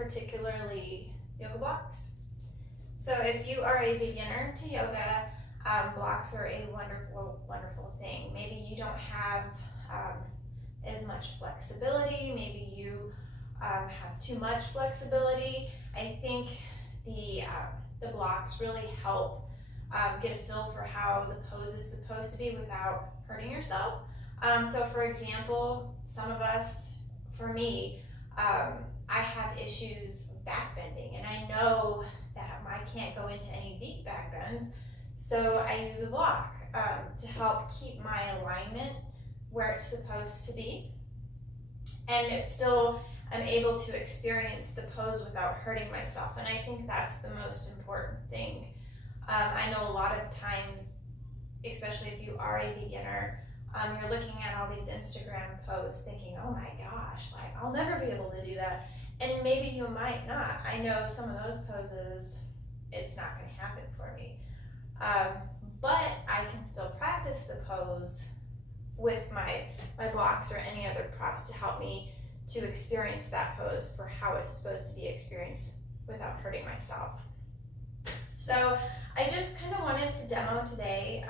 particularly yoga blocks. So if you are a beginner to yoga, blocks are a wonderful, wonderful thing. Maybe you don't have as much flexibility, maybe you have too much flexibility. I think the blocks really help get a feel for how the pose is supposed to be without hurting yourself. So for example, some of us, for me, I have issues with back bending, and I know that I can't go into any deep back bends, so I use a block to help keep my alignment where it's supposed to be, and it's still, I'm able to experience the pose without hurting myself, and I think that's the most important thing. I know a lot of times, especially if you are a beginner, you're looking at all these Instagram posts thinking, oh my gosh, like I'll never be able to do that. And maybe you might not. I know some of those poses, it's not going to happen for me. But I can still practice the pose with my blocks or any other props to help me to experience that pose for how it's supposed to be experienced without hurting myself. So I just kind of wanted to demo today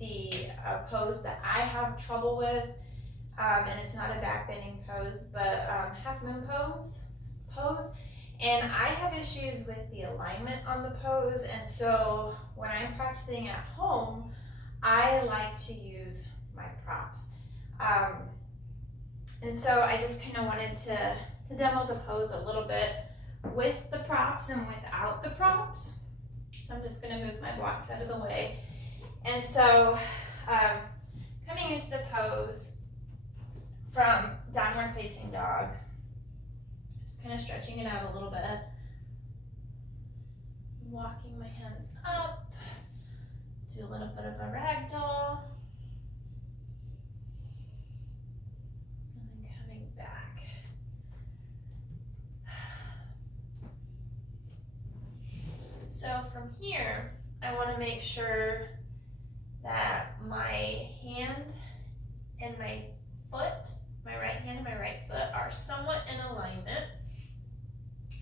the pose that I have trouble with, and it's not a back bending pose, but half moon pose, and I have issues with the alignment on the pose, and so when I'm practicing at home, I like to use my props, and so I just kind of wanted to demo the pose a little bit with the props and without the props. So I'm just going to move my blocks out of the way. And so coming into the pose from downward facing dog, just kind of stretching it out a little bit, walking my hands up, do a little bit of a ragdoll, and then coming back. So from here, I want to make sure that my hand and my foot, my right hand and my right foot, are somewhat in alignment.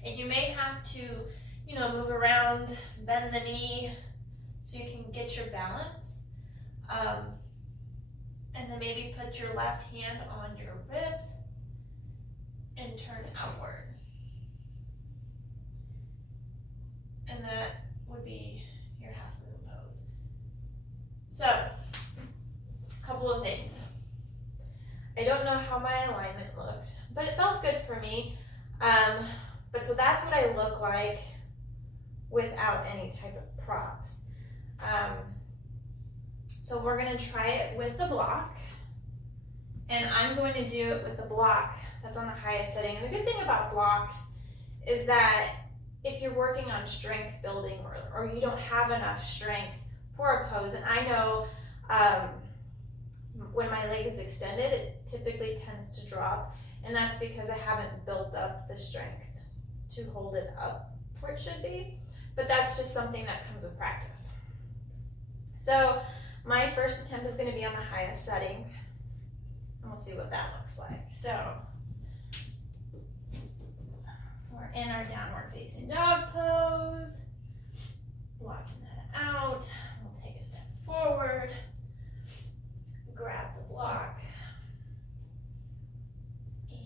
And you may have to, move around, bend the knee so you can get your balance. And then maybe put your left hand on your ribs and turn outward. And that would be your half moon pose. So, a couple of things. I don't know how my alignment looked, but it felt good for me. But so that's what I look like without any type of props. So we're gonna try it with the block, and I'm going to do it with the block that's on the highest setting. And the good thing about blocks is that if you're working on strength building or you don't have enough strength for a pose, and I know when my leg is extended, it typically tends to drop, and that's because I haven't built up the strength to hold it up where it should be, but that's just something that comes with practice. So my first attempt is going to be on the highest setting, and we'll see what that looks like. So we're in our downward facing dog pose, blocking that out. We'll take a step forward, grab the block, and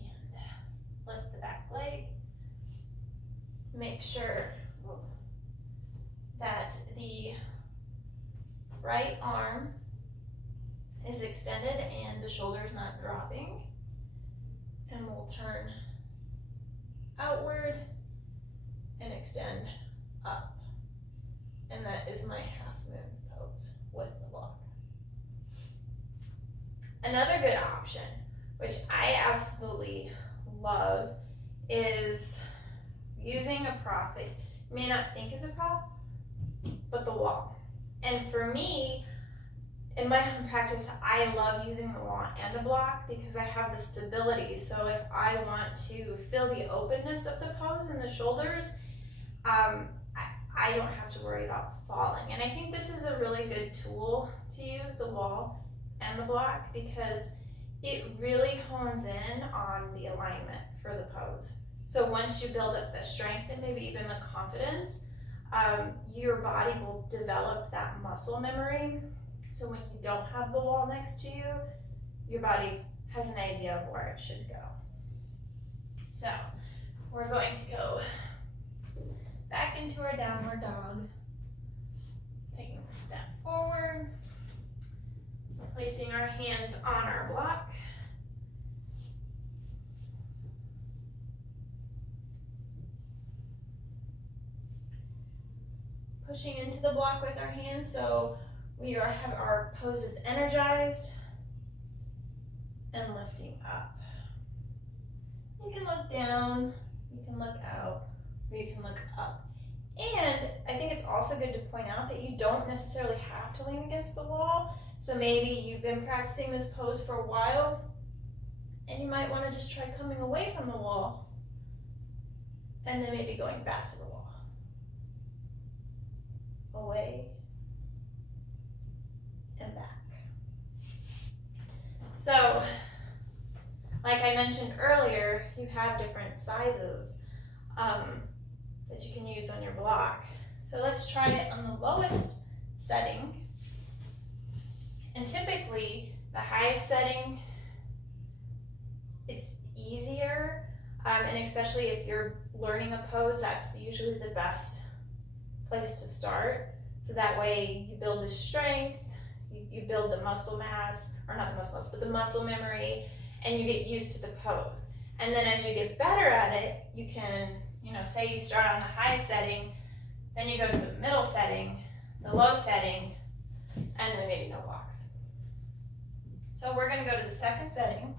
lift the back leg. Make sure that the right arm is extended and the shoulder is not dropping. And we'll turn outward and extend up. And that is my half moon pose with the block. Another good option, which I absolutely love, is using a prop that you may not think is a prop, but the wall. And for me, in my own practice, I love using the wall and a block because I have the stability. So if I want to feel the openness of the pose in the shoulders, I don't have to worry about falling. And I think this is a really good tool to use, the wall and the block, because it really hones in on the alignment for the pose. So once you build up the strength and maybe even the confidence, your body will develop that muscle memory. So when you don't have the wall next to you, your body has an idea of where it should go. So we're going to go back into our downward dog, taking a step forward, placing our hands on our block. Pushing into the block with our hands so we have our poses energized and lifting up. You can look down, you can look out, or you can look up. And I think it's also good to point out that you don't necessarily have to lean against the wall. So maybe you've been practicing this pose for a while and you might want to just try coming away from the wall and then maybe going back to the wall. Away and back. So, like I mentioned earlier, you have different sizes that you can use on your block. So let's try it on the lowest setting. And typically, the highest setting, it's easier, and especially if you're learning a pose, that's usually the best place to start. So that way you build the strength, you build the muscle mass, or not the muscle mass, but the muscle memory, and you get used to the pose. And then as you get better at it, you can, say you start on the high setting, then you go to the middle setting, the low setting, and then maybe no blocks. So we're going to go to the second setting.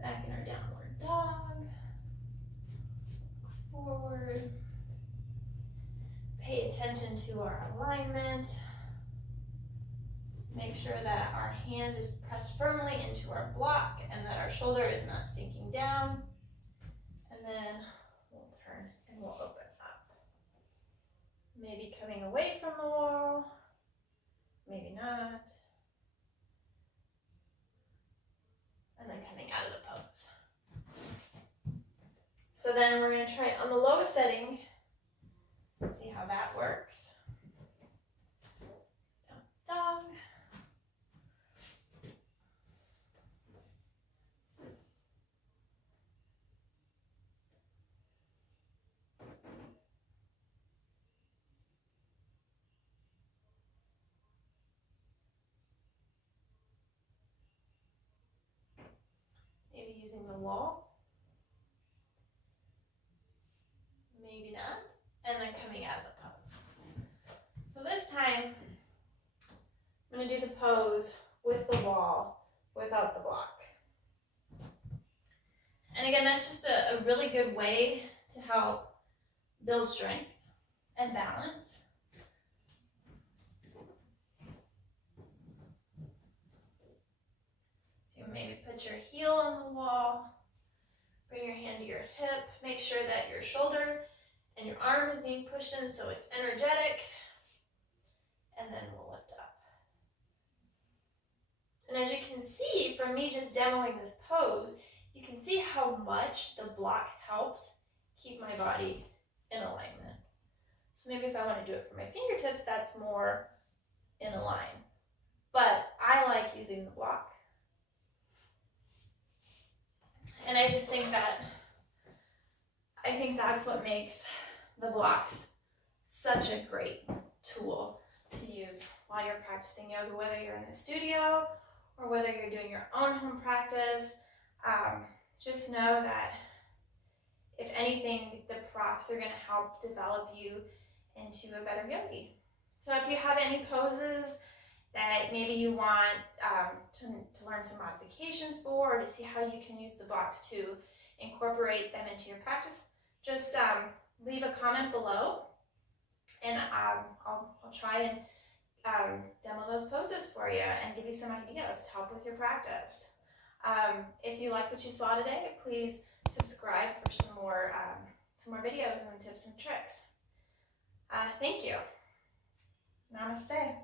Back in our downward dog. Forward. Pay attention to our alignment. Make sure that our hand is pressed firmly into our block and that our shoulder is not sinking down. And then we'll turn and we'll open up. Maybe coming away from the wall, maybe not. And then coming out of the pose. So then we're going to try it on the lowest setting. See how that works. Down dog. Maybe using the wall. Maybe not. And then coming out of the pose. So this time, I'm going to do the pose with the wall, without the block. And again, that's just a really good way to help build strength and balance. So maybe put your heel on the wall, bring your hand to your hip, make sure that your shoulder and your arm is being pushed in so it's energetic, and then we'll lift up. And as you can see from me just demoing this pose, you can see how much the block helps keep my body in alignment. So maybe if I want to do it for my fingertips, that's more in a line. But I like using the block. And I just think that's what makes the blocks such a great tool to use while you're practicing yoga, whether you're in the studio or whether you're doing your own home practice. Just know that if anything, the props are going to help develop you into a better yogi. So if you have any poses that maybe you want to learn some modifications for, or to see how you can use the blocks to incorporate them into your practice, just leave a comment below, and I'll try and demo those poses for you and give you some ideas to help with your practice. If you like what you saw today, please subscribe for some more videos and tips and tricks. Thank you. Namaste.